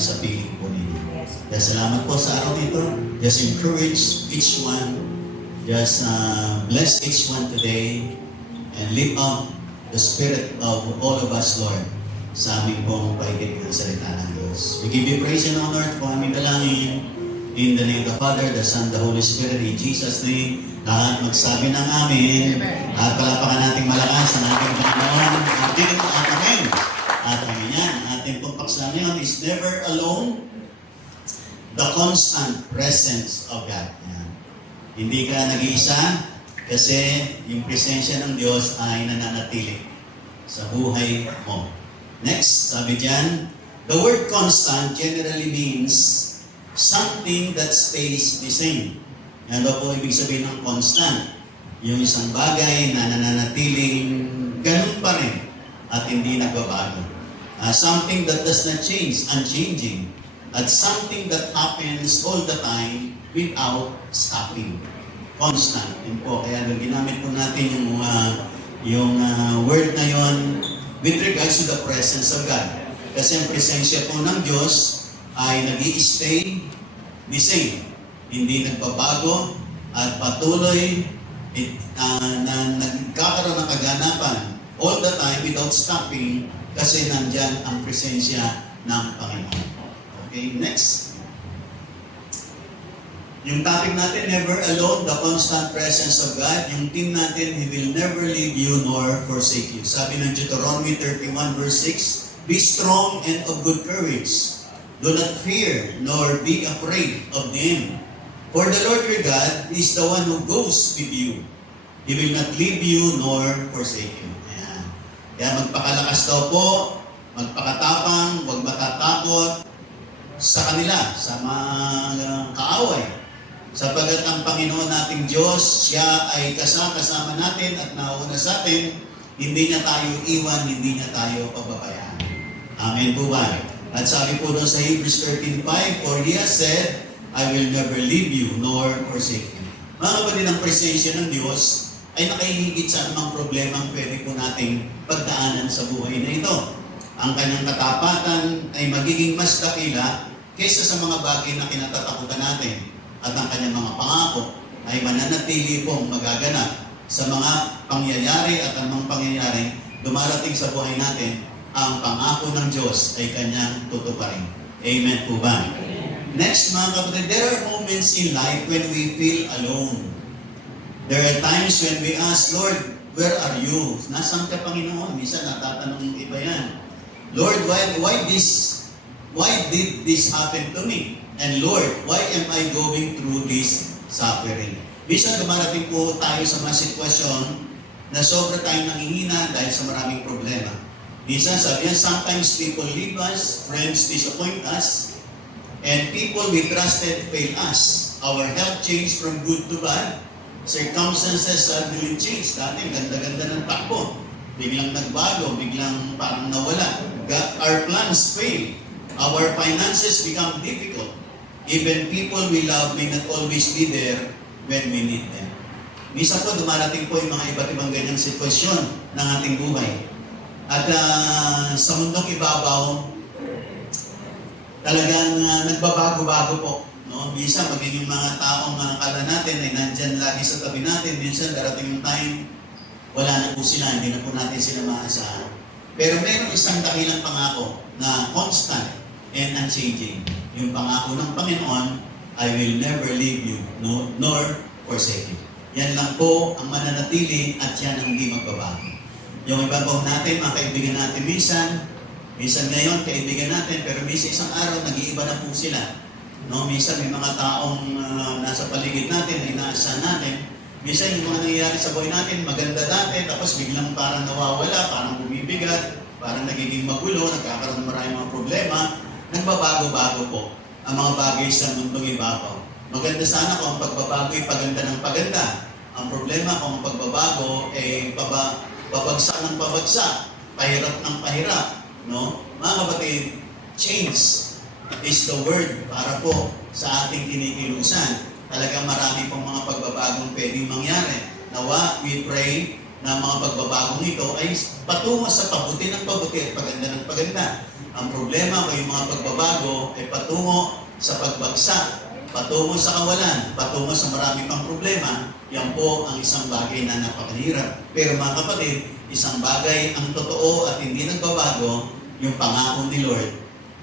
sa piling po ninyo. Kaya salamat po sa araw nito. Just encourage each one. Just bless each one today and lift up the spirit of all of us, Lord, sa aming pong paigit ng salita ng Diyos. We give you praise and honor po aming dalangin. In the name of the Father, the Son, the Holy Spirit, in Jesus' name, lahat magsabi ng amin. At palapakan nating malakas ang ating Panginoon. Atin at amen. At amin yan. Ating pong paksa ngayon is never alone. The constant presence of God. Yan. Hindi ka nag-iisa kasi yung presensya ng Diyos ay nananatili sa buhay mo. Next, sabi dyan, the word constant generally means something that stays the same. Yan daw po ibig sabihin ng constant. Yung isang bagay na nananatiling ganun pa rin at hindi nagbabago. Something that does not change, unchanging. At something that happens all the time without stopping. Constant. Yun po. Kaya ginamit po natin yung word na yon with regards to the presence of God. Kasi ang presensya po ng Diyos ay nag-i-stay the same. Hindi nagbabago at patuloy na nagkakaroon ng kaganapan all the time without stopping kasi nandyan ang presensya ng Panginoon. Okay, next. Yung topic natin, never alone, the constant presence of God. Yung team natin, He will never leave you nor forsake you. Sabi ng Deuteronomy 31 verse 6, be strong and of good courage. Do not fear nor be afraid of them. For the Lord your God is the one who goes with you. He will not leave you nor forsake you. Ayan. Kaya magpakalakas daw po, magpakatapang, huwag matatakot sa kanila, sa mga kaaway. Sapagat ang Panginoon nating Diyos, Siya ay kasama natin at nauna sa atin, hindi niya tayo iwan, hindi niya tayo pababayaan. Amen po ba? At sabi po doon sa Hebrews 13:5, for He has said, I will never leave you nor forsake you. Mga kapatid, ang presensya ng Diyos ay nakahihigit sa anumang problema ang pwede po nating pagdaanan sa buhay na ito. Ang kanyang katapatan ay magiging mas dakila kaysa sa mga bagay na kinatatakutan natin. At ang kanyang mga pangako ay mananatili pong magaganap sa mga pangyayari at anumang pangyayari dumarating sa buhay natin. Ang pangako ng Diyos ay kanyang tutuparin. Amen po ba? Next, mga kapatid, there are moments in life when we feel alone. There are times when we ask, Lord, where are you? Nasaan ka, Panginoon? Minsan natatanong ng iba yan. Lord, why did this happen to me? And Lord, why am I going through this suffering? Minsan dumarating po tayo sa mga sitwasyon na sobra tayong nanghihina dahil sa maraming problema. Minsan sabi yan, sometimes people leave us, friends disappoint us, and people we trusted fail us. Our health changed from good to bad. Circumstances suddenly changed. Dati ganda-ganda ng takbo. Biglang nagbago, biglang parang nawala. Our plans fail. Our finances become difficult. Even people we love may not always be there when we need them. Minsan po dumarating po yung mga iba't ibang ganyang sitwasyon ng ating buhay. At sa mundong ibabaw, talagang nagbabago-bago po. No? Minsan maging yung mga taong akala natin ay nandyan lagi sa tabi natin. Minsan darating yung time, wala na po sila, hindi na po natin sila maasahan. Pero mayroong isang dakilang pangako na constant and unchanging. Yung pangako ng Panginoon, I will never leave you nor forsake you. Yan lang po ang mananatili at yan ang hindi magbabago. Yung iba po natin, mga kaibigan natin minsan ngayon, kaibigan natin, pero minsan isang araw, nag-iiba na po sila. No? Minsan may mga taong nasa paligid natin, na inaasahan natin. Minsan yung mga nangyayari sa buhay natin, maganda dati, tapos biglang parang nawawala, parang bumibigat, parang nagiging magulo, nagkakaroon ng maraming mga problema. Nagbabago-bago po ang mga bagay sa mundong ibabaw. Maganda sana kung ang pagbabago ay paganda ng paganda. Ang problema kung ang pagbabago ay pabagsak ng pabagsak, pahirap ng pahirap. No? Mga kapatid, change is the word para po sa ating kinikilusan. Talagang marami pong mga pagbabagong pwedeng mangyari. Nawa, we pray na mga pagbabagong ito ay patungo sa pabuti ng pabuti at paganda ng paganda. Ang problema o yung mga pagbabago ay patungo sa pagbagsak, patungo sa kawalan, patungo sa marami pang problema. Yan po ang isang bagay na napakahirap. Pero mga kapatid, isang bagay ang totoo at hindi nagbabago, yung pangako ni Lord,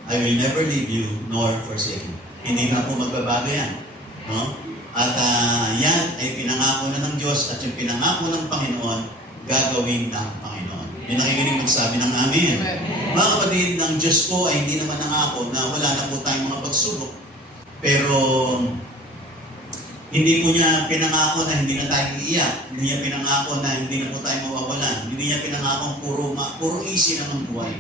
I will never leave you nor forsake you. Hindi na po magbabago yan. No? At yan ay pinangako na ng Diyos at yung pinangako ng Panginoon, gagawin ng Panginoon. Yung nakikinig magsabi ng amin. Mga kapatid, ng Diyos po ay hindi naman nangako na wala na po tayong mga pagsubok. Pero hindi po niya pinangako na hindi na tayo iiyak. Hindi niya pinangako na hindi na po tayo mawawalan. Hindi niya pinangako puro easy naman buhay.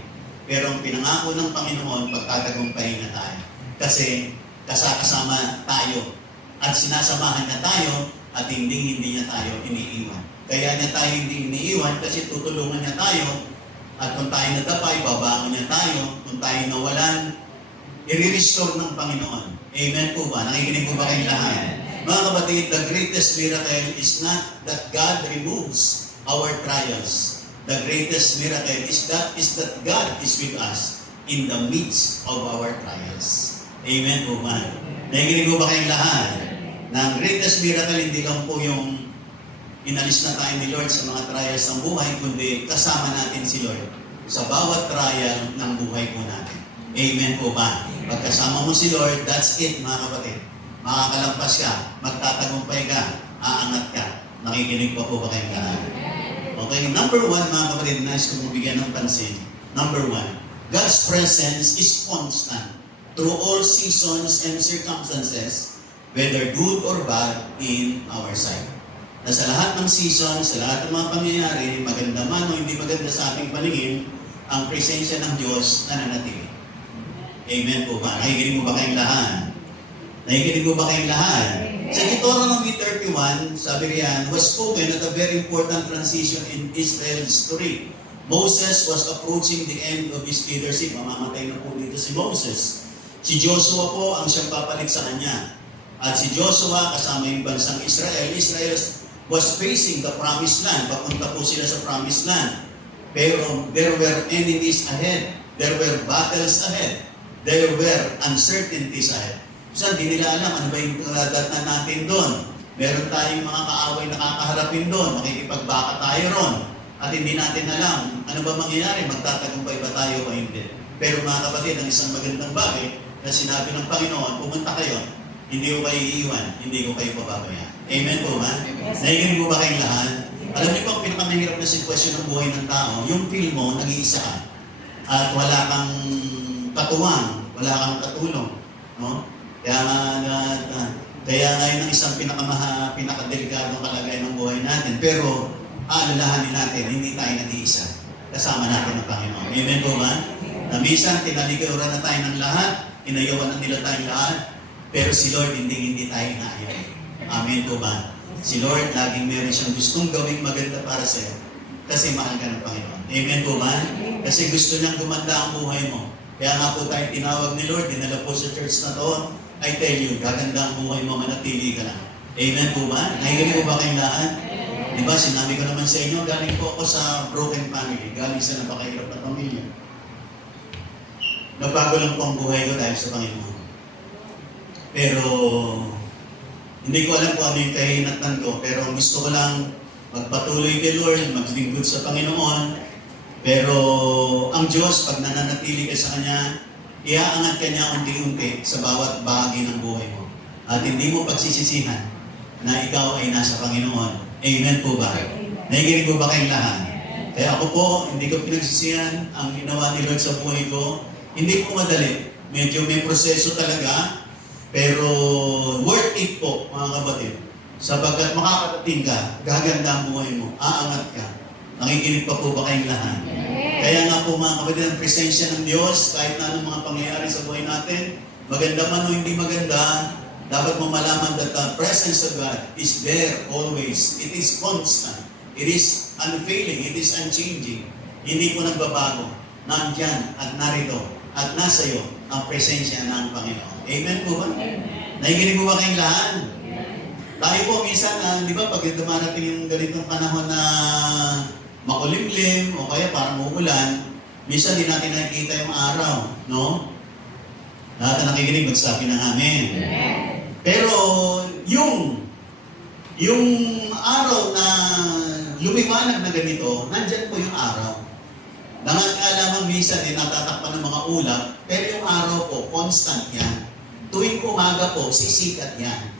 Pero ang pinangako ng Panginoon, pagtatagumpayin na tayo. Kasi kasama tayo at sinasamahan niya tayo at hindi niya tayo iniiwan. Kaya niya tayo hindi iniiwan kasi tutulungan niya tayo at kung tayo nadapay, babangon niya tayo. Kung tayo nawalan, i-restore ng Panginoon. Amen po ba? Nakikinig po ba kayong lahat? Mga kapatid, the greatest miracle is not that God removes our trials. The greatest miracle is that God is with us in the midst of our trials. Amen po ba? Nakikinig po ba kayong lahat? Na ang greatest miracle hindi lang po yung inalis na tayo ni Lord sa mga trials ng buhay, kundi kasama natin si Lord sa bawat trial ng buhay po natin. Amen po ba? Pagkasama mo si Lord, that's it mga kapatid. Makakalampas ka, magtatagumpay ka, aangat ka. Nakikinig pa po ba kayong lahat? Okay, number one mga kapatid, nais kong mabigyan ng pansin. Number one, God's presence is constant through all seasons and circumstances, whether good or bad in our sight. Na sa lahat ng season, sa lahat ng mga pangyayari, maganda man o hindi maganda sa ating paningin, ang presensya ng Diyos nananatili. Amen po ba? Nakikinig mo ba kayong lahat? Nakikinig mo ba kayong lahat? Sa Deuteronomy 31, sabi riyan, was spoken at a very important transition in Israel's history. Moses was approaching the end of his leadership. Mamamatay na po dito si Moses. Si Joshua po ang siyang papalit sa kanya. At si Joshua kasama yung bansang Israel. Israel was facing the promised land. Papunta po sila sa promised land. Pero there were enemies ahead. There were battles ahead. There were uncertainties ahead. So, hindi nila alam ano ba yung datan natin doon. Meron tayong mga kaaway na kakaharapin doon. Makikipagbaka tayo ron. At hindi natin alam ano ba mangyayari. Magtatagumpay ba tayo o hindi. Pero mga kapatid, ang isang magandang bagay na sinabi ng Panginoon, pumunta kayo. Hindi ko kayo iiwan. Hindi ko kayo pababayaan. Amen po ba? Nakikinig mo ba kayong lahat? Alam niyo po, ang pinakamahirap na sitwasyon ng buhay ng tao, yung feel mo, nag-iisa ka. At wala kang katuwang, wala kang katulong. No? Kaya ngayon ang isang pinakadelikadong kalagayan ng buhay natin. Pero, aalalahanin natin, hindi tayo nag-iisa. Kasama natin ang Panginoon. Amen po ba? Na minsan, tinalikuran na tayo ng lahat, inayawan na nila tayong lahat, pero si Lord hindi tayo inaayaw. Amen po ba? Si Lord, laging meron siyang gustong gawing maganda para sa'yo. Kasi mahal ka ng Panginoon. Amen po ba? Kasi gusto niyang gumanda ang buhay mo. Kaya nga po tayo tinawag ni Lord, dinala po sa church na to. I tell you, gaganda ang buhay mo, manatili ka lang. Amen po ba? Nakikinig po ba kayong lahat? Diba, sinabi ko naman sa inyo, galing po ako sa broken family. Galing sa napakahirap na pamilya. Nagbago lang po ang buhay ko dahil sa Panginoon. Pero, hindi ko alam kung ano yung kahinatan ko. Pero gusto ko lang magpatuloy kay Lord, maglingkod sa Panginoon. Pero, ang Diyos, pag nananatili ka sa Kanya, iaangat ka niya unti-unti sa bawat bahagi ng buhay mo. At hindi mo pagsisisihan na ikaw ay nasa Panginoon. Amen po ba? Nakikinig po ba kayong lahat? Kaya ako po, hindi ko pinagsisihan ang ginawa ni Lord sa buhay ko. Hindi po madali. Medyo may proseso talaga. Pero worth it po, mga kapatid. Sapagkat makakatating ka, gaganda ang buhay mo, aangat ka. Nakikinig pa po ba kayong lahat? Kaya nga po mga kapatid, ang presensya ng Diyos, kahit na anong mga pangyayari sa buhay natin, maganda man o hindi maganda, dapat mo malaman that the presence of God is there always. It is constant. It is unfailing. It is unchanging. Hindi po nagbabago. Nandyan at narito at nasa iyo ang presensya ng Panginoon. Amen po ba? Nakikinig po ba kayong lahat? Tayo po minsan, di ba, pag dumarating yung ganitong panahon na makulimlim o kaya parang uulan, minsan di natin nakikita yung araw, no? Lahat na nakikinig, magsabi ng amen. Pero yung araw na lumiwanag na ganito, nandyan po yung araw. Lamang minsan natatakpan ng mga ulap, pero yung araw po, constant yan. Tuwing umaga po, sisikat yan.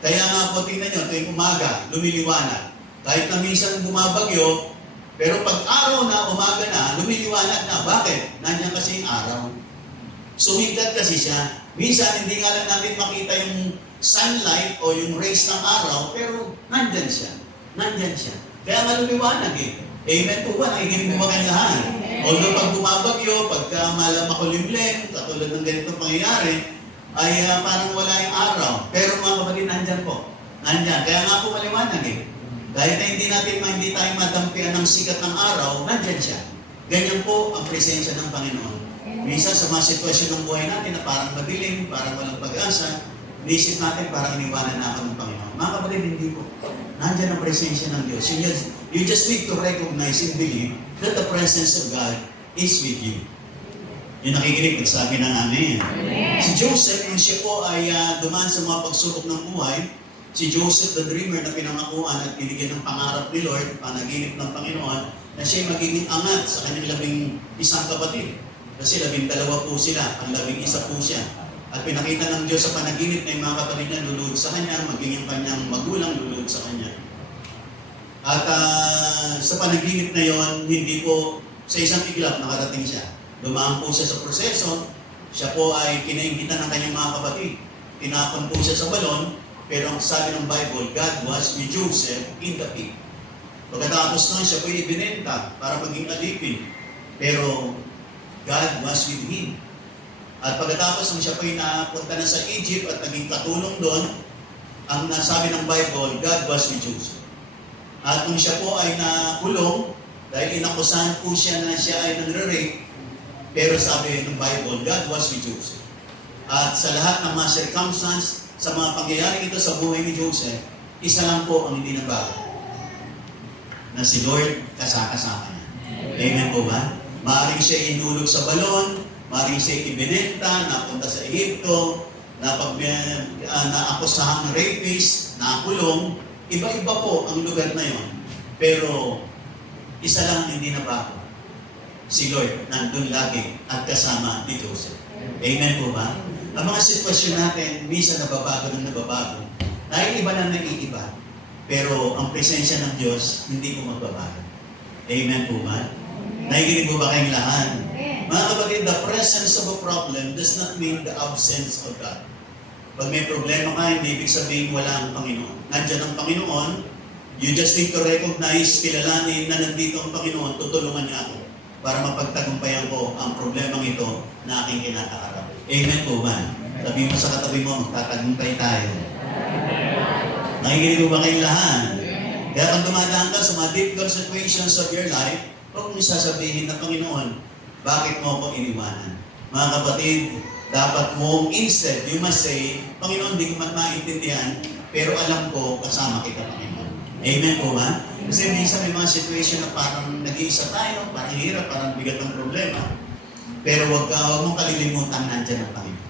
Kaya nga po, tingnan nyo, tuwing umaga, lumiliwanag. Kahit na minsan bumabagyo, pero pag araw na, umaga na, lumiliwanag na. Bakit? Nandiyan kasi yung araw. Sumikat kasi siya. Minsan, hindi nga lang natin makita yung sunlight o yung rays ng araw, pero nandyan siya. Nandyan siya. Kaya nga lumiwanag eh. Amen po ba? Nakikinig mo ba kayo lahat? Although pag bumabagyo, pagka makulimlim, katulad ng ganitong pangyayari, ay parang wala yung araw. Pero mga kapatid, nandyan po. Nandyan. Kaya nga po maliwanag eh. Kahit na hindi tayo madampian ng sikat ng araw, nandyan siya. Ganyan po ang presensya ng Panginoon. Minsan sa mga sitwasyon ng buhay natin na parang madilim, parang walang pag-asa, inisip natin parang iniwanan na ako ng Panginoon. Mga kapatid, hindi po. Nandyan ang presensya ng Diyos. You just need to recognize and believe that the presence of God is with you. Yung nakikinig, nagsabi ng amen. Si Joseph, nung siya po ay dumaan sa mga pagsubok ng buhay, si Joseph the dreamer na pinangakuan at binigyan ng pangarap ni Lord, panaginip ng Panginoon, na siya magiging angat sa kanyang 11 kapatid. Kasi 12 po sila, ang 11 po siya. At pinakita ng Diyos sa panaginip na yung mga kapatid niya lulod sa kanya, maging yung kanyang magulang lulod sa kanya. At sa panaginip na yon, hindi po sa isang iglap nakarating siya. Dumaan po siya sa proseso, siya po ay kinaingitan ng kanyang mga kapatid. Tinapon po siya sa balon, pero ang sabi ng Bible, God was with Joseph in the pit. Pagkatapos nun, siya po ibinenta para maging alipin. Pero God was with him. At pagkatapos nung siya po napunta na sa Egypt at naging katulong doon, ang nasabi ng Bible, God was with Joseph. At nung siya po ay nakulong, dahil inakusahan po siya na siya ay nagre-rape, pero sabi ng Bible, God was with Joseph. At sa lahat ng mga circumstance, sa mga pangyayari ito sa buhay ni Joseph, isa lang po ang hindi nagbago. Na si Lord kasama niya. Amen po ba? Maaaring siya inulog sa balon, maaaring siya ibinenta, napunta sa Egypto, naakusahang ng rapist, nakulong. Iba-iba po ang lugar na yon. Pero isa lang ang hindi nabago. Si Lord nandun lagi at kasama ni Joseph. Amen po ba? Ang mga sitwasyon natin, minsan nababago ng nababago. Naiiba na naiiba. Pero ang presensya ng Diyos, hindi ko magbabago. Amen po ba? Nakikinig po ba kayong lahat? Mga kapatid, the presence of a problem does not mean the absence of God. Pag may problema ka, hindi ibig sabihin wala ang Panginoon. Nandiyan ang Panginoon, you just need to recognize, kilalanin na nandito ang Panginoon, tutulungan niya ako para mapagtagumpayan ko ang problemang ito na aking kinakaharap. Amen po ba? Sabi mo sa katabi mo, magtatagumpay tayo. Nakikinig mo ba kayong lahat? Kaya kung dumadaan ka sa mga difficult situations of your life, huwag mong sasabihin na Panginoon, bakit mo ako iniwanan? Mga kapatid, dapat mong instead, you must say, Panginoon, di ko man maintindihan, pero alam ko, kasama kita, Panginoon. Amen po ba? Kasi minsan may mga situation na parang nag-iisa tayo, parang hirap, parang bigat ng problema. Pero huwag mong kalilimutan, nandyan ang Panginoon.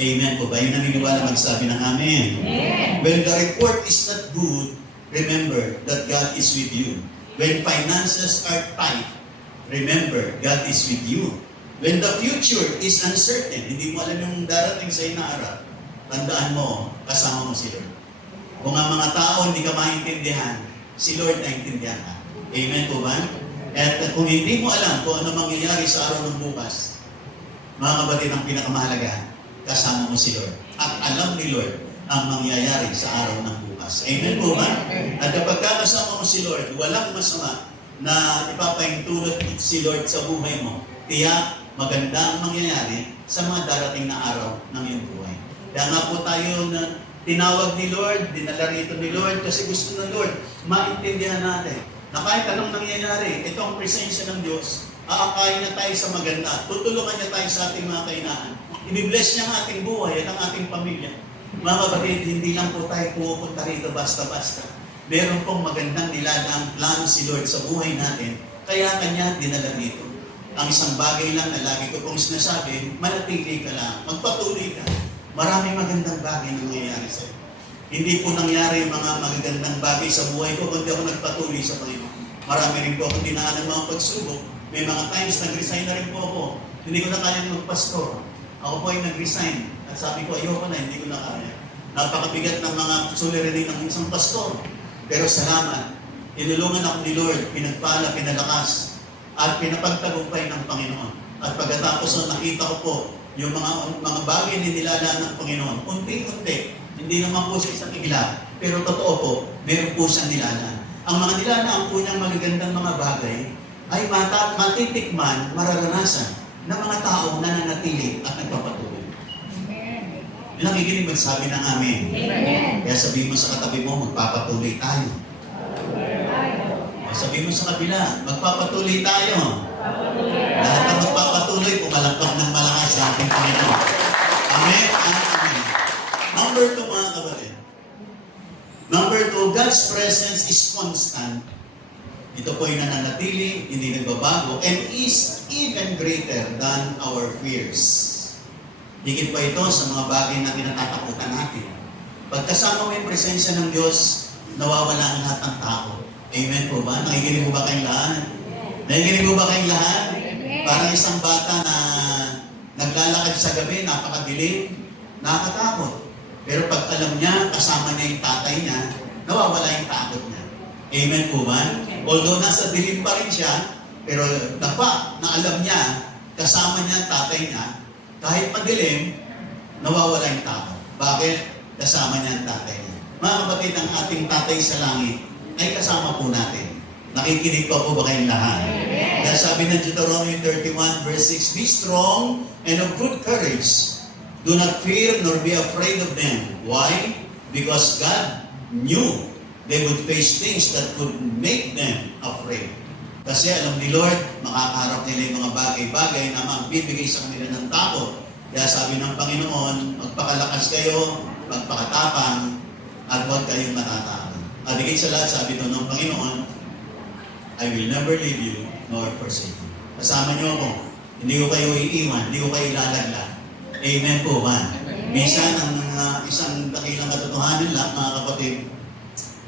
Amen po ba? Yung naniniwala magsabi ng Amen. When the report is not good, remember that God is with you. When finances are tight, remember God is with you. When the future is uncertain, hindi mo alam yung darating sa inaarap, tandaan mo, kasama mo si Lord. Kung ang mga tao hindi ka maintindihan, si Lord naintindihan ka. Amen po ba? At kung hindi mo alam kung ano mangyayari sa araw ng bukas, mga kapatid, ang pinakamahalaga, kasama mo si Lord. At alam ni Lord ang mangyayari sa araw ng bukas. Amen po ba? At kapag kasama mo si Lord, walang masama na ipapahintulot si Lord sa buhay mo. Tiyak, maganda ang mangyayari sa mga darating na araw ng iyong buhay. Kaya nga po tayo na tinawag ni Lord, dinala rito ni Lord, kasi gusto ng Lord, maintindihan natin na kahit anong nangyayari, ito ang presensya ng Diyos, aakayin na tayo sa maganda, tutulungan niya tayo sa ating mga kainaan. I-bless niya ang ating buhay at ang ating pamilya. Mga kapatid, hindi lang po tayo pupunta rito basta-basta. Meron pong magandang nilalang plano si Lord sa buhay natin, kaya Kanya dinala dito. Ang isang bagay lang na lagi ko pong sinasabi, manatili ka lang, magpatuloy ka. Maraming magandang bagay na nangyayari sa'yo. Hindi po nangyari yung mga magagandang bagay sa buhay ko, kundi ako nagpatuloy sa Panginoon. Marami rin po akong dinaan ng mga pagsubok. May mga times nag-resign na rin po ako. Hindi ko na kaya magpastor. Ako po ay nag-resign. At sabi ko, ayoko na, hindi ko na kaya. Napakabigat ng mga suliranin ng isang pastor. Pero salamat, inulungan ako ni Lord, pinagpala, pinalakas, at pinapagtagumpay ng Panginoon. At pagkatapos nakita ko po yung mga bagay na nilala ng Panginoon, unti-unti, hindi naman po sa isang igla, pero totoo po, meron po siyang nilala. Ang mga nilalaan po niyang magagandang mga bagay ay matitikman, mararanasan ng mga taong nananatili at nagpapatuloy. Yung nakikinig magsabi ng amen. Amen. Kaya sabihin mo sa katabi mo, magpapatuloy tayo. Kaya sabihin mo sa kabila, magpapatuloy tayo. Lahat ng magpapatuloy, pumalakpak ng malakas sa ating Panginoon. Amen and amen. Number 2, mga kapatid. Number 2, God's presence is constant. Ito po ay nananatili, hindi nagbabago, and is even greater than our fears. Higit pa ito sa mga bagay na kinatatakutan natin. Pagkasama mo yung presensya ng Diyos, nawawala ang lahat ng tao. Amen po ba? Nakikinig mo ba kayong lahat? Nakikinig mo ba kayong lahat? Parang isang bata na naglalakad sa gabi, napakadilim, nakakatakot. Pero pag alam niya, kasama niya yung tatay niya, nawawala yung takot niya. Amen po ba? Although nasa dilim pa rin siya, pero dapat na alam niya, kasama niya ang tatay niya, kahit madilim, nawawala yung takot. Bakit? Kasama niya ang tatay niya. Mga kapatid, ang ating tatay sa langit ay kasama po natin. Nakikinig pa po ba kayong lahat? Dahil sabi ng Deuteronomy 31 verse 6, Be strong and of good courage. Do not fear nor be afraid of them. Why? Because God knew they would face things that could make them afraid. Kasi alam ni Lord, makakaharap nila yung mga bagay-bagay na magbibigay sa kanila ng takot. Kaya sabi ng Panginoon, magpakalakas kayo, magpakatapang, at huwag kayong matatakot. At higit sa lahat, sabi doon ng Panginoon, I will never leave you nor forsake you. Kasama niyo ako. Hindi ko kayo iiwan, hindi ko kayo ilalaglag. Amen po ba? Minsan, ang isang dakilang katotohanan lang, mga kapatid,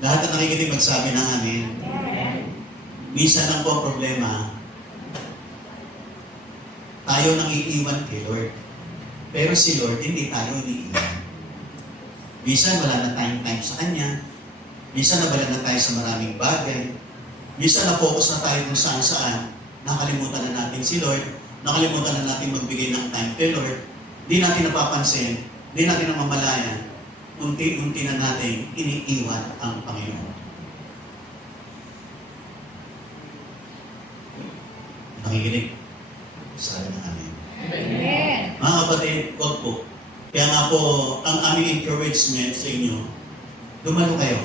lahat na nakikinig magsabi ng amin, minsan lang po ang problema, tayo nang iiwan kay Lord. Pero si Lord, hindi tayo iniiwan. Minsan wala na tayong time sa Kanya. Minsan nabala na tayo sa maraming bagay. Minsan na-focus na tayo kung saan-saan. Nakalimutan na natin si Lord. Nakalimutan na natin magbigay ng time kay Lord. Di natin napapansin. Di natin namamalayan. Unti-unti na natin iniiwan ang Panginoon. Nakikinig? Sabi na amin. Amen. Mga kapatid, wag po. Kaya nga po, ang aming encouragement sa inyo, dumalo kayo.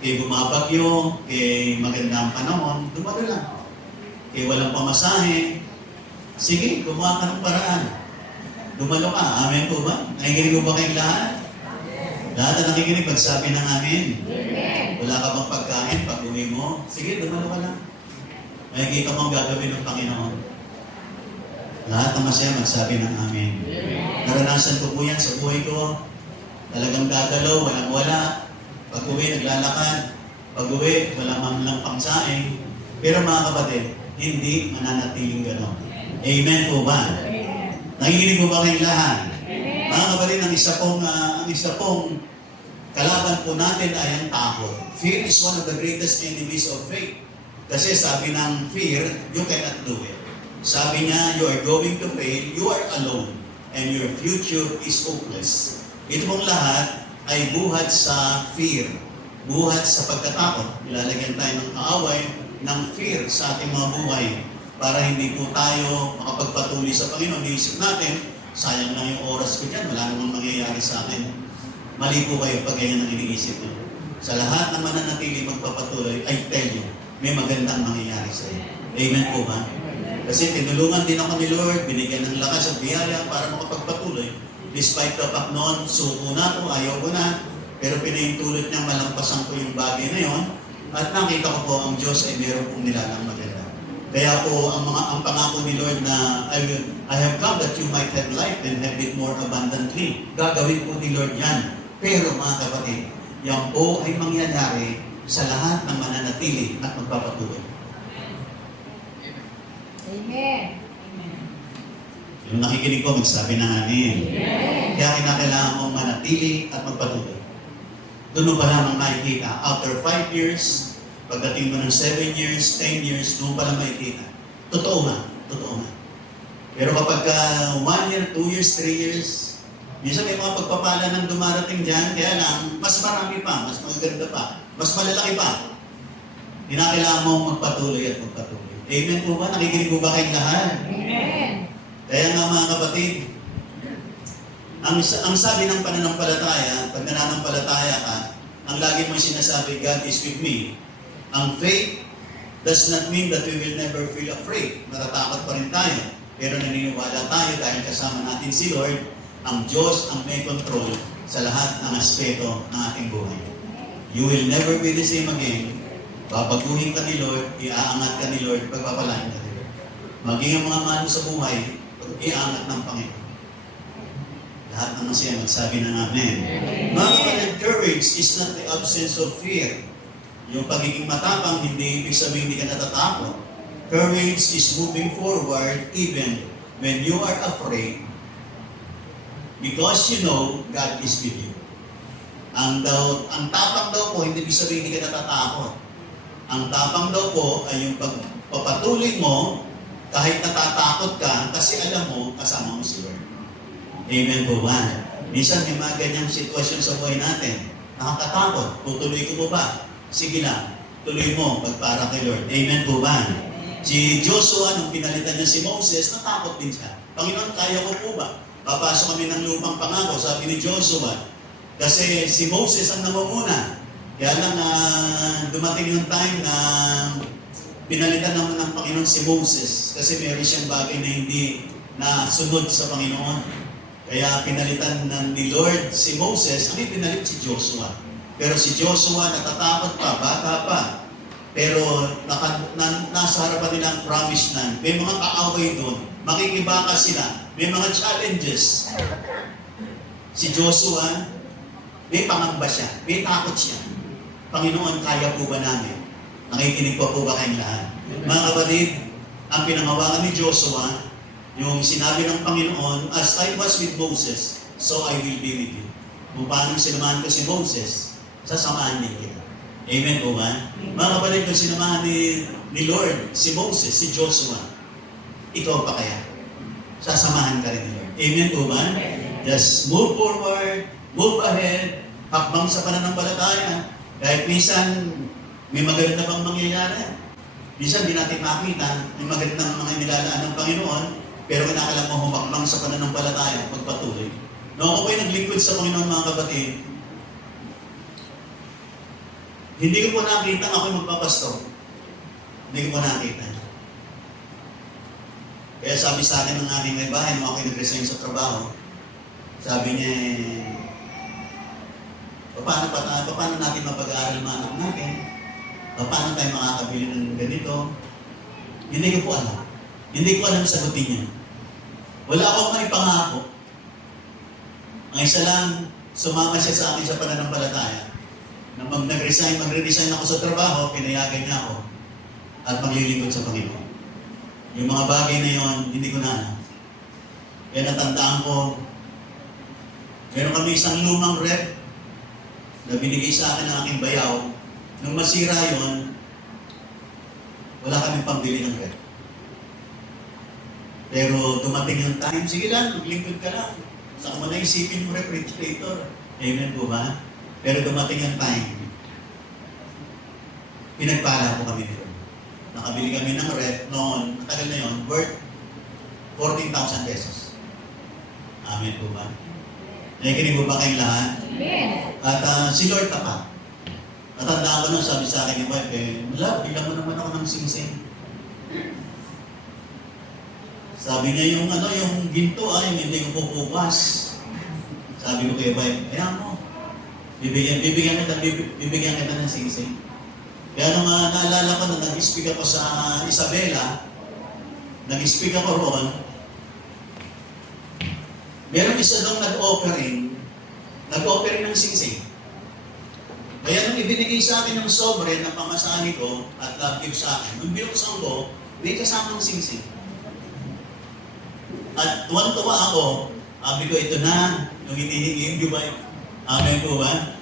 Kaya bumabagyo, kaya magandang panahon, dumalo lang. Kaya walang pamasahe, sige, gumawa ka ng paraan. Dumalo ka. Amen po ba? Nakikinig mo ba kayong lahat? Lahat na nakikinig, pagsabi ng amin. Wala ka bang pagkain pag uwi mo? Sige, dumalo ka lang. Makikita mo ang gagawin ng Panginoon. Lahat ng masaya magsabi ng amin. Naranasan ko po yan sa buhay ko. Talagang dadalaw, walang wala. Pag uwi, naglalakad. Pag uwi, wala man lang pangsaing. Pero mga kapatid, hindi mananatiling gano'n. Amen po ba? Nakikinig po ba kayong lahat? Mga kapatid, ang isa pong kalaban po natin ay ang takot. Fear is one of the greatest enemies of faith. Kasi sabi ng fear, you cannot do it. Sabi niya, you are going to fail, you are alone, and your future is hopeless. Ito pong lahat ay buhat sa fear, buhat sa pagkatakot. Ilalagyan tayo ng kaaway ng fear sa ating mga buhay para hindi po tayo makapagpatuloy sa Panginoon. Iisip natin, sayang lang yung oras ko dyan, wala namang mangyayari sa akin. Mali po kayo pag ganyan ang iniisip niyo. Sa lahat ng mananatili magpapatuloy, I tell you, may magandang mangyayari sa iyo. Amen po ba? Kasi tinulungan din ako ni Lord, binigyan ng lakas at biyaya para makapagpatuloy. Despite the fact noon, suko na to, ayaw ko na. Pero pinahintulot niyang malampasan ko yung bagay na yon. At nakita ko po ang Diyos ay meron pong nilalang maganda. Kaya po ang pangako ni Lord na I have come that you might have life and have it more abundantly. Gagawin po ni Lord yan. Pero mga kapatid, yan po ay mangyayari sa lahat ng mananatili at magpapatuloy. Amen. Yung nakikinig ko, magsabi ng amin. Kaya kinakailangan mong manatili at magpatuloy. Doon mo pa lamang makikita. After 5 years, pagdating mo ng 7 years, 10 years, doon pa lang makikita. Totoo nga. Totoo nga. Pero kapag 1 year, 2 years, 3 years, minsan may mga pagpapala ng dumarating dyan, kaya lang, mas marami pa, mas magaganda pa, mas malalaki pa. Kinakailangan mong magpatuloy at magpatuloy. Amen po ba? Nakikinig po ba kayong lahat? Amen. Kaya nga mga kapatid, ang sabi ng pananampalataya, pag nananampalataya ka, ang lagi mong sinasabi, God is with me. Ang faith does not mean that we will never feel afraid. Matatakot pa rin tayo. Pero naniniwala tayo dahil kasama natin si Lord, ang Diyos ang may control sa lahat ng aspeto ng ating buhay. You will never be the same again. Babaguhin ka ni Lord, iaangat ka ni Lord, pagpapalain ka ni Lord. Maging ang mga mahal sa buhay, iaangat ng Panginoon. Lahat ng masaya magsabi ng Amen. Mga kapatid, courage is not the absence of fear. Yung pagiging matapang, hindi ibig sabihin hindi ka natatakot. Courage is moving forward even when you are afraid because you know God is with you. Ang tapang daw po, hindi ibig sabihin hindi ka natatakot. Ang tapang daw po ay yung pagpapatuloy mo kahit natatakot ka, kasi alam mo, kasama mo si Lord. Amen po ba? Minsan may mga ganyang sitwasyon sa buhay natin. Nakakatakot. Tutuloy ko po ba? Sige lang. Tuloy mo pagpara kay Lord. Amen po ba? Si Joshua, nung pinalitan niya si Moses, natakot din siya. Panginoon, kaya ko po ba? Papasok kami ng lupang pangako, sabi ni Joshua. Kasi si Moses ang namumuna. Kaya lang dumating yung time na pinalitan naman ng Panginoon si Moses kasi meron siyang bagay na hindi nasunod sa Panginoon. Kaya pinalitan ni Lord si Moses, ang pinalit si Joshua. Pero si Joshua natatakot pa, bata pa. Pero nasa harapan nila ang promised land. May mga kaaway doon. Makikibaka sila. May mga challenges. Si Joshua, may pangamba siya. May takot siya. Panginoon, kaya po ba namin? Nakikinig po ba kayong lahat? Mga kapatid, ang pinangawakan ni Joshua, yung sinabi ng Panginoon, as I was with Moses, so I will be with you. Kung paano sinamahan ko si Moses, sasamahan niya kita. Amen po ba? Mga kapatid, kung sinamahan ni Lord, si Moses, si Joshua, ikaw pa kaya? Sasamahan ka rin ni Lord. Amen po ba? Just move forward, move ahead, hakbang sa pananampalataya. Kahit minsan, may maganda bang mangyayari. Minsan, di natin makita, may magandang mga nilalaan ng Panginoon, pero kinakailangan mo humakbang sa pananampalataya, magpatuloy. Noong ako po'y naglingkod sa Panginoon, mga kapatid, hindi ko po nakita ako'y magpapastor. Hindi ko po nakita. Kaya sabi sa akin ng aking may bahay, nung ako'y nag-resign sa trabaho, sabi niya, paano natin mapag-aaral mga anak natin? Paano tayo makakabili ng ganito? Hindi ko po alam. Hindi ko alam sagutin niya. Wala akong manipangako. Ang isa lang, sumama siya sa akin sa pananampalataya. Na magre-resign ako sa trabaho, pinayagan niya ako at maglilingkod sa Panginoon. Yung mga bagay na yon, hindi ko na alam. Kaya natandaan ko, meron kami isang lumang rep na binigay sa akin ng aking bayaw. Nung masira yon, wala kami pambili ng rep. Pero dumating yung time, sige lang, maglingkod ka lang. Saka mo na isipin yung refrigerator. Amen po ba? Pero dumating yung time, pinagpala po kami nito. Nakabili kami ng rep noon, matagal na yun, worth 14,000 pesos. Amen po ba? Nakikinig po ba kayong lahat? Amen. At si Lord tapat. Natandaan ko nun, sabi sa akin yung wife, wala, bilang mo naman ako ng sing-sing. Sabi niya yung ginto yung hindi ko pupukas. sabi ko kay wife, ayan mo, bibigyan kita ng sing-sing. Kaya nung naalala ko na nag-speak ako sa Isabela, nag-speak ako roon, meron isa doon nag-offering ng sing-sing. Kaya nung ibinigay sa akin ng sobre na pamasahe ko at give sa akin, nung binuksan ko, may kasamang sing-sing. At tuwan-tuwa ako, sabi ko, ito na, yung hinihingi yung wife. Amen po ba?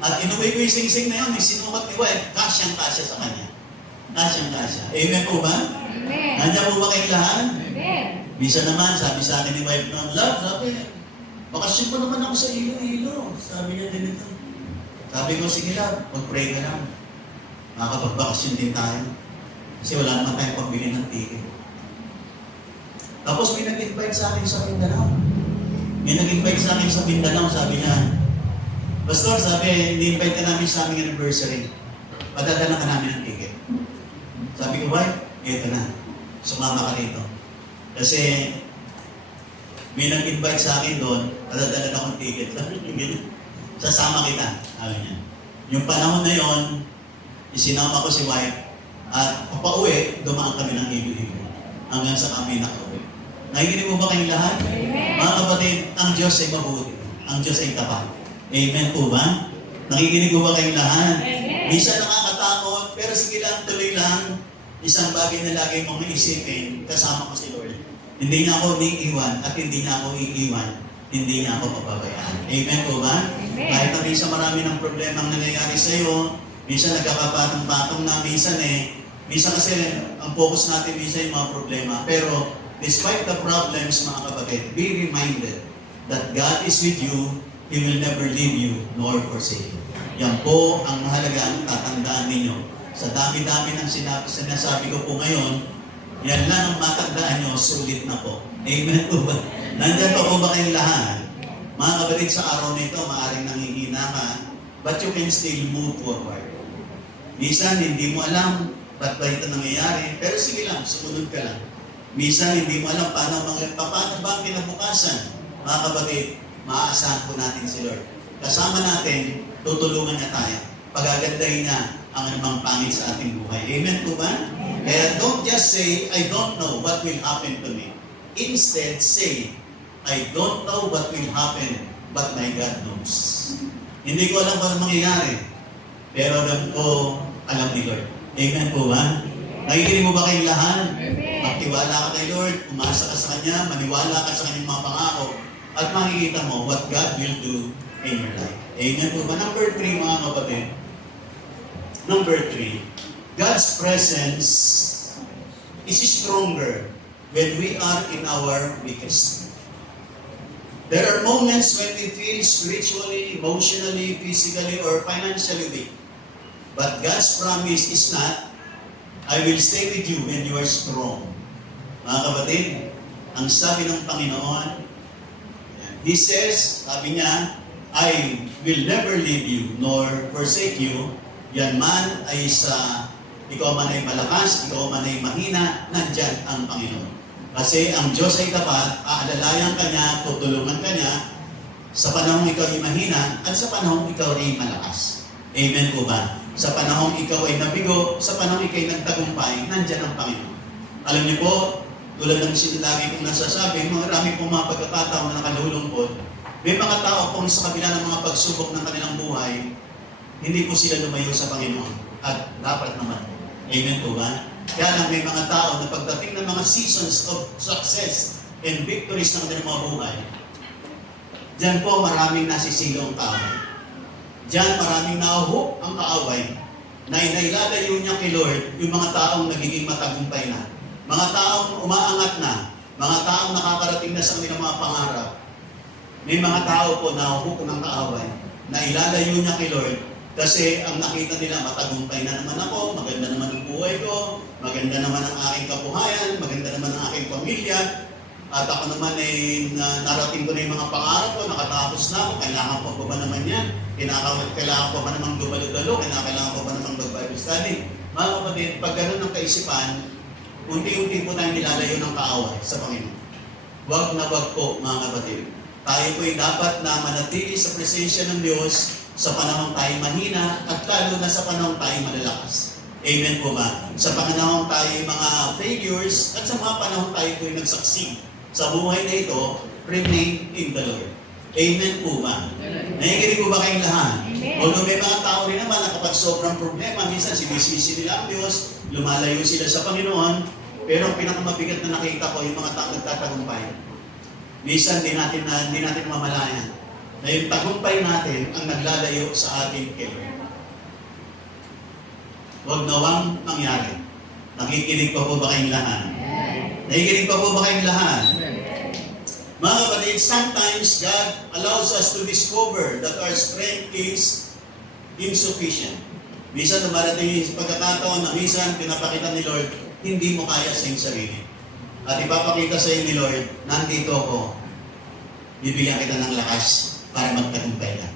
At inuwi ko yung sing-sing na yun, sinukat ni wife, kasyang-kasya sa kanya. Kasyang-kasya. Amen po ba? Amen. Nandiyan po ba kayong lahat? Amen. Bisa naman, sabi sa akin ni wife noon, love, sabi, bakasyon po naman ako sa Iloilo. Sabi niya din ito. Sabi ko, sige love, mag-pray ka lang. Makakapagbakasyon din tayo. Kasi wala naman tayong pagbili ng ticket. Tapos may nag-invite sa akin sa Mindanao. Sabi niya, Pastor, sabi, ni-invite ka namin sa aming anniversary. Padadala ka namin ng ticket. Sabi ko, why? Ito na. Sumama ka rito. Kasi may nag-invite sa akin doon, padadala na akong ticket. Sabi niya, sasama kita. Sabi niya. Yung panahon na yon, isinama ko si wife at papauwi, dumaan kami ng Iloilo. Hanggang sa kami nakauwi. Nakikinig mo ba kayong lahat? Amen. Mga kapatid, ang Diyos ay mabuti. Ang Diyos ay tapat. Amen po ba? Nakikinig mo ba kayong lahat? Amen. Minsan nakakatakot, pero sige lang, tuloy lang. Isang bagay na lagi mong iisipin, kasama ko si Lord. Hindi niya ako iiwan at hindi niya ako iiwan. Hindi niya ako papabayaan. Amen po ba? Amen. Kahit na minsan marami ng problema ang nangyayari sa iyo, minsan nagkakapatong-patong na, minsan kasi ang focus natin minsan yung mga problema. Pero despite the problems, mga kapatid, be reminded that God is with you, He will never leave you nor forsake you. Yan po ang mahalagang tatandaan ninyo. Sa dami-dami ng sinasabi ko po ngayon, yan lang ang matandaan nyo, sulit na po. Amen po ba? Nandyan pa po ba kayong lahat? Mga kapatid, sa araw na ito, maaaring nangihina ka, but you can still move forward. Minsan, hindi mo alam ba't ba ito nangyayari, pero sige lang, sumunod ka lang. Minsan, hindi mo alam paano ba ang kinabukasan. Mga kapatid, maaasahan po natin si Lord. Kasama natin, tutulungan niya tayo. Pagagandahin niya ang anumang pangit sa ating buhay. Amen po ba? Kaya don't just say, I don't know what will happen to me. Instead, say, I don't know what will happen, but my God knows. Hindi ko alam kung ano mangyayari, pero alam ko, alam ni Lord. Amen po ba? Nakikinig mo ba kayong lahat? Amen. Magtiwala ka kay Lord, umasa ka sa Kanya, maniwala ka sa Kanyang mga pangako, at makikita mo what God will do in your life. Amen po ba? Number 3, mga kapatid. Number 3, God's presence is stronger when we are in our weakest. There are moments when we feel spiritually, emotionally, physically, or financially weak. But God's promise is not, I will stay with you when you are strong. Mga kapatid, ang sabi ng Panginoon, He says, sabi niya, I will never leave you nor forsake you. Yan man ay ikaw man ay malakas, ikaw man ay mahina, nandyan ang Panginoon. Kasi ang Diyos ay tapat, aalalayan ka niya, tutulungan ka niya, sa panahong ikaw ay mahina, at sa panahong ikaw ay malakas. Amen po ba? Sa panahong ikaw ay nabigo, sa panahong ikaw ay nagtagumpay, nandyan ang Panginoon. Alam niyo po, tulad ng lagi kong nasasabi, marami pong mga pagkakataon na nakalulungkot, may mga tao pong sa kabila ng mga pagsubok ng kanilang buhay, hindi po sila lumayo sa Panginoon. At dapat naman. Amen po ba? Kaya lang may mga tao na pagdating ng mga seasons of success and victories ng kanilang mga buhay, diyan po maraming nasisilo ang tao. Diyan maraming nahuhok ang kaaway na inailalayo niya kay Lord yung mga taong nagiging matagumpay na. Mga taong umaangat na, mga taong nakakarating na sa kanilang mga pangarap. May mga tao po na hukok ng kaaway na ilalayo niya kay Lord kasi ang nakita nila, matagumpay na naman ako, maganda naman ang buhay ko, maganda naman ang aking kabuhayan, maganda naman ang aking pamilya, at ako naman ay narating ko na yung mga pangarap ko, nakatapos na ako, kailangan ko ba naman yan? Kailangan ko ba naman dumalo-dalo? Kailangan ko ba naman mag-Bible study? Mga kapatid, pag ganun ang kaisipan, unti-unti po tayong nilalayo ng kaaway sa Panginoon. Wag na wag po, mga kapatid. Tayo po'y dapat na manatili sa presensya ng Diyos sa panahon tayo mahina at lalo na sa panahon tayo malalakas. Amen po ba? Sa panahon tayo mga failures at sa mga panahon tayo po'y nagsaksi sa buhay na ito, remain in the Lord. Amen po ba? Nakikinig po ba kayong lahat? Amen. Although may mga tao rin naman na kapag sobrang problema, minsan sinisisi nila ang Diyos, lumalayo sila sa Panginoon, pero ang pinakamabigat na nakita ko, yung mga tao nagtatagumpay. Minsan di natin mamalayan na yung tagumpay natin ang naglalayo sa ating kay Lord. Huwag nawang mangyari. Nakikinig pa po ba kayong lahat? Nakikinig pa po ba kayong lahat? Mga kapatid, sometimes God allows us to discover that our strength is insufficient. Minsan dumarating yung pagkakataon na minsan pinapakita ni Lord, hindi mo kaya sa iyong sarili. At ipapakita sa iyo ni Lord, nandito ako, bibigyan kita ng lakas para magtagumpay ka.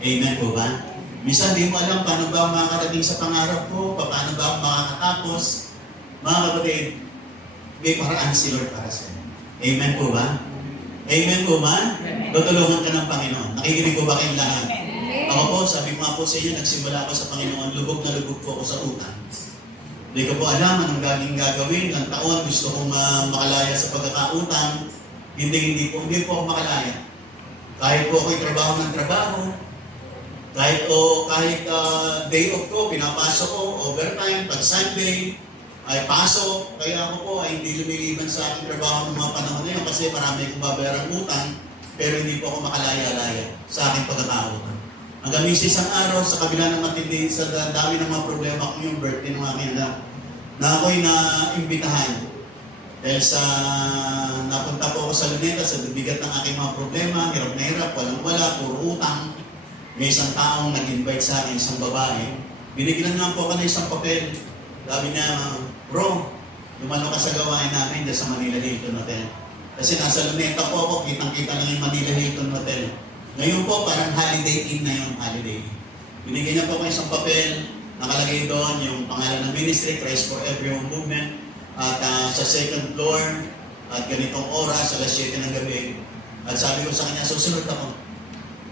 Amen po ba? Minsan di mo alam paano ba ako makakarating sa pangarap ko, paano ba ako makakatapos. Mga kapatid, may paraan si Lord para sa iyo. Amen po ba? Amen po ba? Tutulungan ka ng Panginoon. Nakikinig po ba kayong lahat? Ako po, sabi ko nga po sa inyo, nagsimula ako sa Panginoon, lubog na lubog po ako sa utang. Hindi ko po alam anong gagawin ng taon. Gusto kong makalaya sa pagkakautang. Hindi po ako makalaya. Kahit po ako'y trabaho ng trabaho, kahit day off ko, pinapasok ko, overtime, pag Sunday, ay pasok. Kaya ako po ay hindi lumiliban sa aking trabaho ng mga panahon na yun kasi marami akong babayarang utang, pero hindi po ako makalaya-laya sa aking pagkakautang. Hanggang minsan isang araw, sa kabila ng matindi, sa dami ng mga problema ko yung birthday ng aking anak, na ako'y naimbitahan. Dahil sa napunta po ako sa Luneta, sa bigat ng aking mga problema, hirap na hirap, walang-wala, puro utang. May isang taong nag-invite sa akin, isang babae. Binigyan naman po ako ng isang papel. Sabi niya, bro, lumano ka sa gawain namin dyan sa Manila Hilton Hotel. Kasi nasa Luneta po ako, kitang-kita lang yung Manila Hilton Hotel. Ngayon po, parang holiday inn na yung holiday inn. Binigyan niya po ako isang papel, nakalagay doon yung pangalan ng ministry, Christ for Everyone Movement. At sa second floor, at ganitong oras, alas 7 ng gabi. At sabi ko sa kanya, susunod ako.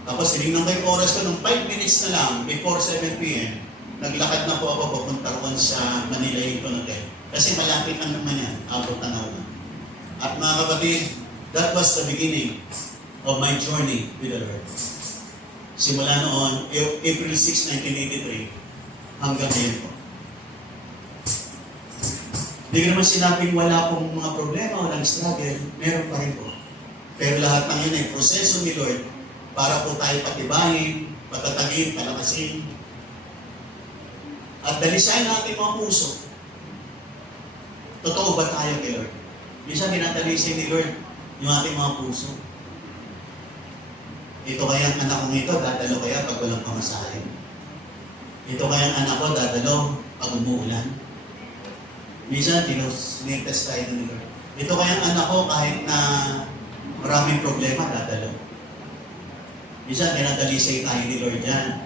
Tapos tinignan ko yung oras ko, nung 5 minutes na lang, before 7 p.m., naglakad na po ako papunta roon sa Manila Hilton Hotel. Kasi malapit lang naman yan, abot tanaw na. At mga kapatid, that was the beginning of my journey with the Lord. Simula noon, April 6, 1983, hanggang ngayon po. Hindi ko naman sinabing wala pong mga problema, walang struggle, meron pa rin po. Pero lahat ng yun ay proseso ni Lord para po tayo patibayin, patatagin, palakasin. At dalisayin natin mga puso. Totoo ba tayo kay Lord? Minsan dinadalisay ni Lord yung ating mga puso. Ito kaya ang anak kong ito, dadalo kaya pag walang pamasahe. Ito kaya ang anak ko, dadalo pag umuulan. Minsan, tinitest tayo ni Lord. Ito kaya ang anak ko, kahit na maraming problema, dadalo. Minsan, dinadalisay tayo ni Lord yan.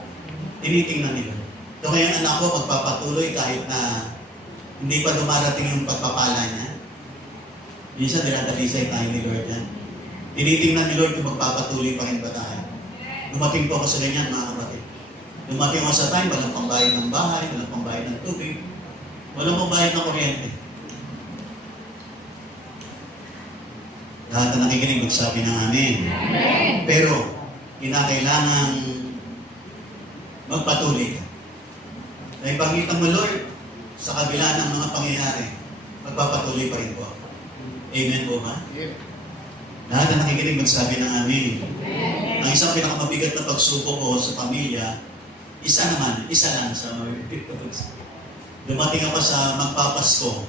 Tinitingnan ni Lord. Ito kaya ang anak ko, magpapatuloy kahit na hindi pa dumarating yung pagpapala niya. Minsan, dinadalisay tayo ni Lord yan. Tinitingnan ni Lord kung magpapatuloy pa rin ba tayo. Dumating po ako sa ganyan, mga kapatid. Dumating ako sa time, walang pambayad ng bahay, walang pambayad ng tubig, walang pambayad ng kuryente. Lahat na nakikinig, magsabi ng amen. Amen. Pero, kinakailangan magpatuloy ka. Naipakita mo, Lord, sa kabila ng mga pangyayari, magpapatuloy pa rin po ako. Amen po ba? Lahat na nakikinig, magsabi ng amen. Amen. Ang isang pinakamabigat na pagsubok ko sa pamilya, isa lang sa dumating ako sa magpapasko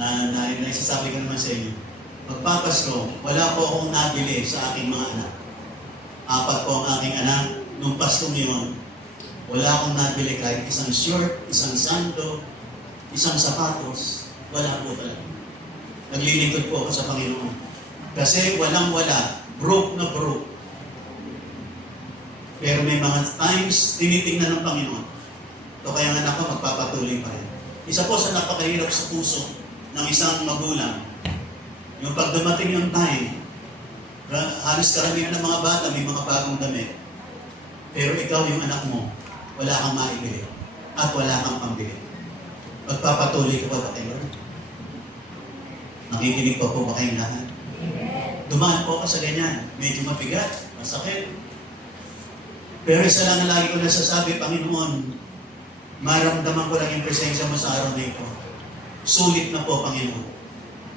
na isasabi ko naman sa inyo. Magpapasko, wala po akong nabili sa aking mga anak. 4 po ang aking anak. Nung Pasko ngayon, wala akong nabili kahit isang short, isang sando, isang sapatos. Wala po talaga. Naglilingkod po ako sa Panginoon. Kasi walang-wala, broke na broke. Pero may mga times, tinitingnan ng Panginoon. Ito kaya nga ako, magpapatuloy pa rin. Isa po sa napakahirap sa puso ng isang magulang, yung pag dumating yung time, Halos karamihan ng mga bata may mga bagong damit. Pero ikaw, yung anak mo, wala kang maibili at wala kang pambili. Magpapatuloy ka pa ba kayo? Nakikinig pa po ba kayong lahat? Dumaan po ka sa ganyan. Medyo mabigat, masakit. Pero isa lang ang lagi ko nasasabi, Panginoon, maramdaman ko lang yung presensya mo sa araw na ito. Sulit na po, Panginoon.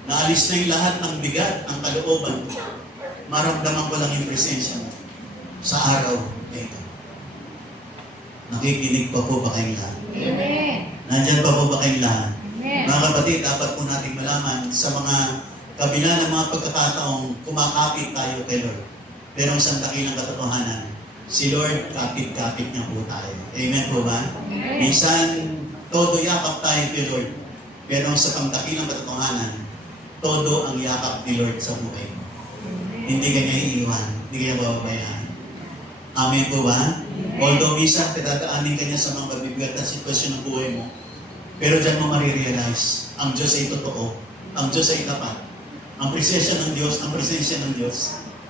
Naalis na yung lahat ng bigat, ang kalooban ko. Maramdaman ko lang yung presensya mo sa araw na ito. Nakikinig pa po ba kayong lahat? Amen. Nandyan pa po ba kayong lahat? Amen. Mga kapatid, dapat po natin malaman sa mga kabila ng mga pagkakataong kumakapit tayo kay Lord. Pero ang isang dakilang katotohanan, si Lord, kapit-kapit niya po tayo. Amen po ba? Amen. Minsan, todo yakap tayo kay Lord. Pero sa pangdakilang katotohanan, todo ang yakap ni Lord sa buhay mo. Hindi ka niya iiwan, hindi ka niya bababayaan. Amen po ba? Although minsan, pinadaanin ka niya sa mga mabibigat na sitwasyon ng buhay mo, pero dyan mo marirealize, ang Diyos ay totoo, ang Diyos ay tapat, ang presensya ng Diyos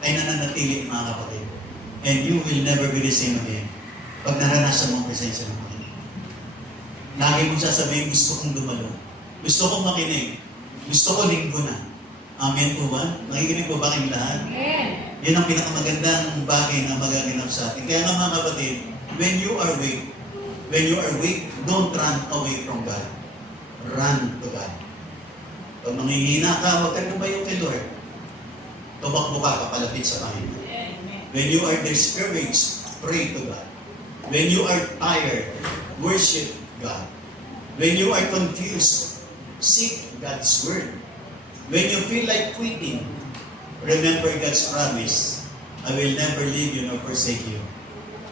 ay nananatili, mga kapatid. And you will never be the same again pag naranasan mo ang presensya ng Panginoon. Lagi mong sasabihin, gusto kong dumalo, gusto kong makinig, gusto ko linggo na. Amen po ba? Nakikinig po ba kayong lahat? Amen. Yan ang pinakamagandang bagay na magaganap sa atin. Kaya nga mga kapatid, when you are weak, don't run away from God. Run to God. Pag nanghihina ka, huwag ka lumayo kay Lord. Tumakbo ka, kapalapit sa Panginoon. When you are discouraged, pray to God. When you are tired, worship God. When you are confused, seek God's Word. When you feel like quitting, remember God's promise, I will never leave you nor forsake you.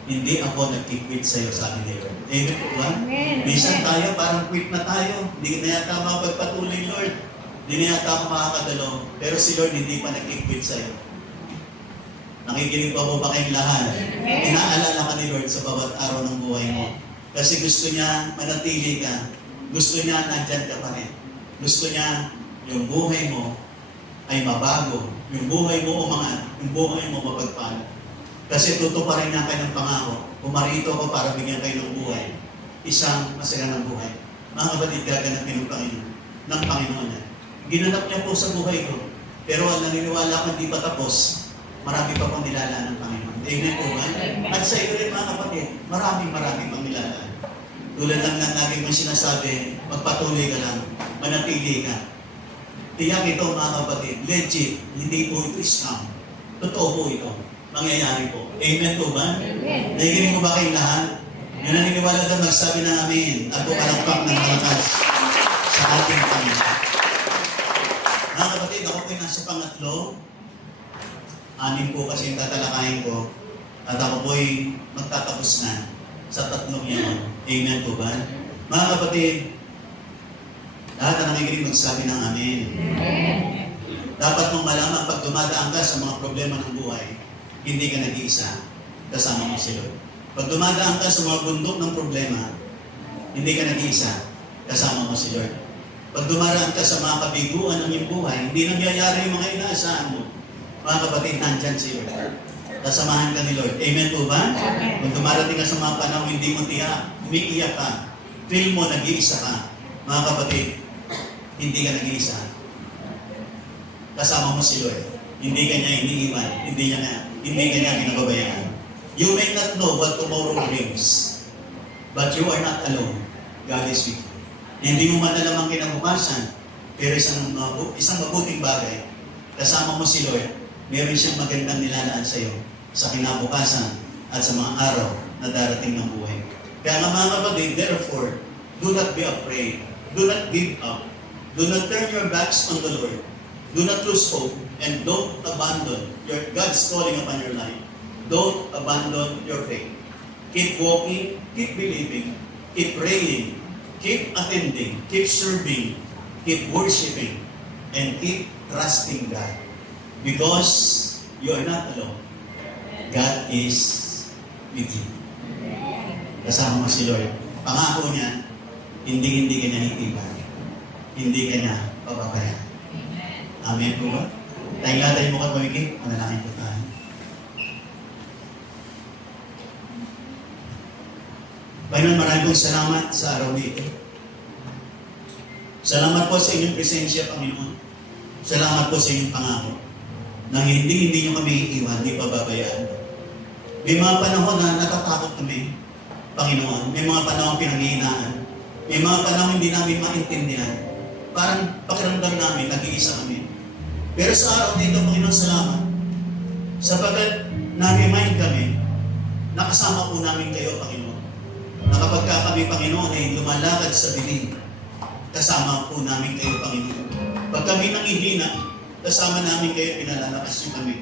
Hindi ako nag-quit sa'yo, sabi ni Lord. Amen po ba? Amen. Minsan tayo, parang quit na tayo. Hindi na yata makapagpatuloy, Lord. Hindi na yata ako makakadalo. Pero si Lord hindi pa nag-quit sa'yo. Nakikinig pa po ba kayong lahat? Inaalala ka ni Lord sa bawat araw ng buhay mo. Kasi gusto niya manatili ka. Gusto niya nandyan ka pa rin. Gusto niya yung buhay mo ay mabago. Yung buhay mo umangat. Yung buhay mo mapagpala. Kasi tutuparin niya ang kanyang pangako. Pumarito ako para bigyan kayo ng buhay. Isang masaganang buhay. Mga kapatid, gaganapin ng Panginoon. Ng Panginoon niya. Ginanap niya po sa buhay ko. Pero ang naniniwala ko hindi pa tapos. Marami pa pong nilalaan ng Panginoon. Amen po ba? At sa iyo rin mga kapatid, maraming pang nilalaan. Tulad lang lagi mong sinasabi, magpatuloy ka lang, manatili ka. Tiyak ito mga kapatid, legit, hindi po ito scam. Totoo po ito. Mangyayari po. Amen po ba? Amen. Nakikinig mo ba kayong lahat? Yung naniniwala doon, magsabi ng amin at pukalakpak ng malakas sa ating Panginoon. Mga kapatid, ako po'y nasa pangatlo. 6 po kasi yung tatalakayin ko. At ako po'y magtatapos na sa 3 yan. Amen po ba? Mga kapatid, lahat na nakikinig magsabi ng amin. Amen. Dapat mong malaman pag dumadaan ka sa mga problema ng buhay, hindi ka nag-iisa, kasama mo si Lord. Pag dumadaan ka sa mga bundok ng problema, hindi ka nag-iisa, kasama mo si Lord. Pag dumaraan ka sa mga kabiguan ng iyong buhay, hindi nangyayari yung mga inaasahan mo. Mga kapatid, nandyan si Lord. Kasamahan ka ni Lord. Amen po ba? Amen. Kung dumarating ka sa mga panahon, hindi mo tiyak, umiiyak ka, feel mo, nag-iisa ka. Mga kapatid, hindi ka nag-iisa. Kasama mo si Lord. Hindi ka niya iniiwan. Hindi ka niya kinababayaan. You may not know what tomorrow brings, but you are not alone. God is with you. Hindi mo man alam ang kinabukasan, pero isang mabuting bagay, kasama mo si Lord, meron siyang magandang nilalaan sa iyo sa kinabukasan at sa mga araw na darating ng buhay. Kaya nga mga kapatid, therefore, do not be afraid. Do not give up. Do not turn your backs on the Lord. Do not lose hope and don't abandon God's calling upon your life. Don't abandon your faith. Keep walking, keep believing, keep praying, keep attending, keep serving, keep worshiping, and keep trusting God. Because you are not alone. God is with you. Kasama mo si Lord. Pangako niya, hindi ka niya hitiban. Hindi ka niya pababayaan. Amen po ba? Tayong lahat ay mukhang pamikit, manalangin po tayo. Panginoon, maraming pong salamat sa araw nito. Salamat po sa inyong presensya, Panginoon. Salamat po sa inyong pangako na hindi nyo kami iiwan, hindi pababayaan. May mga panahon na natatakot kami, Panginoon. May mga panahon pinanghihinaan. May mga panahon hindi namin maintindihan. Parang pakiramdam namin, nag-iisa kami. Pero sa araw dito, Panginoon, salamat. Sapagkat na-remind kami, nakasama po namin kayo, Panginoon. Na kapag kami, Panginoon, ay lumalakad sa dilim, kasama po namin kayo, Panginoon. Pag kami nangihina, kasama namin kayo, pinalalakas niyo kami.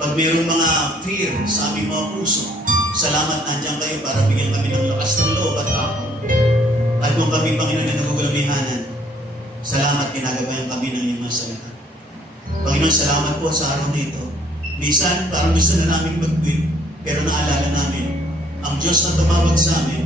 Pag mayroong mga fear sa aming mga puso, salamat nandiyan kayo para bigyan kami ng lakas ng loob at ako. At kung kami, Panginoon, na nagugulamihanan, salamat ginagabayan kami ng iyong mga salita. Panginoon, salamat po sa araw nito. Minsan, parang gusto na namin mag-quit, pero naalala namin, ang Diyos na tumawag sa amin,